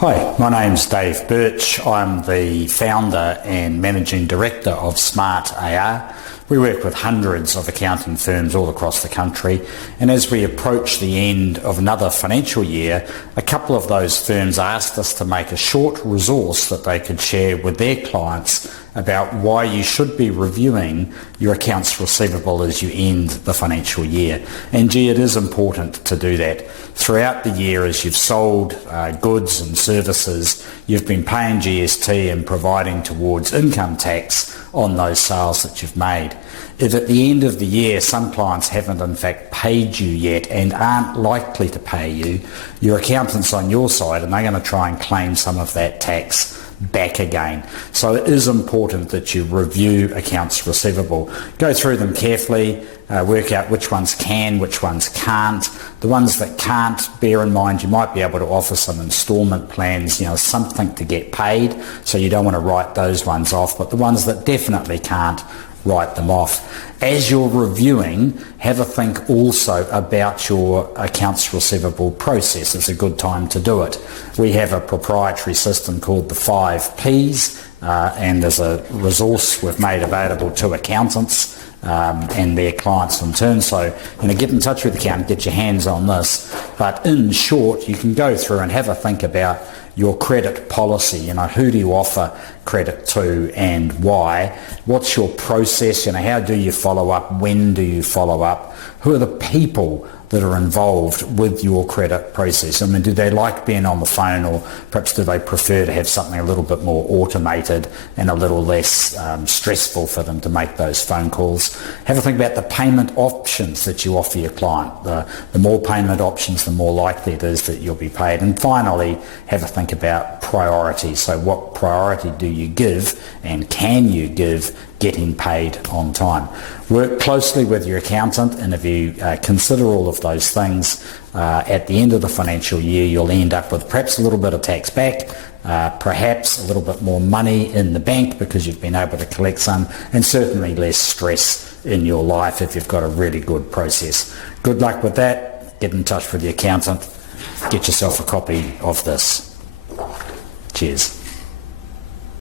Hi, my name's Dave Birch. I'm the founder and managing director of Smart AR. We work with hundreds of accounting firms all across the country, and as we approach the end of another financial year, a couple of those firms asked us to make a short resource that they could share with their clients about why you should be reviewing your accounts receivable as you end the financial year. And gee, it is important to do that. Throughout the year, as you've sold goods and services, you've been paying GST and providing towards income tax on those sales that you've made. If at the end of the year some clients haven't in fact paid you yet and aren't likely to pay you, your accountant's on your side and they're going to try and claim some of that tax back again. So it is important that you review accounts receivable. Go through them carefully, work out which ones can, which ones can't. The ones that can't, bear in mind you might be able to offer some instalment plans, something to get paid, so you don't want to write those ones off, but the ones that definitely can't, write them off. As you're reviewing, have a think also about your accounts receivable process. It's a good time to do it. We have a proprietary system called the 5 Ps, and there's a resource we've made available to accountants and their clients in turn. So get in touch with the accountant, get your hands on this. But in short, you can go through and have a think about your credit policy. Who do you offer credit to and why? What's your process? How do you follow up? When do you follow up? Who are the people that are involved with your credit process? Do they like being on the phone, or perhaps do they prefer to have something a little bit more automated and a little less stressful for them to make those phone calls? Have a think about the payment options that you offer your client. The more payment options, the more likely it is that you'll be paid. And finally, have a think about priority. So what priority do you give, and can you give getting paid on time? Work closely with your accountant, and if you consider all of those things, at the end of the financial year you'll end up with perhaps a little bit of tax back, perhaps a little bit more money in the bank because you've been able to collect some, and certainly less stress in your life if you've got a really good process. Good luck with that. Get in touch with the accountant. Get yourself a copy of this. Cheers.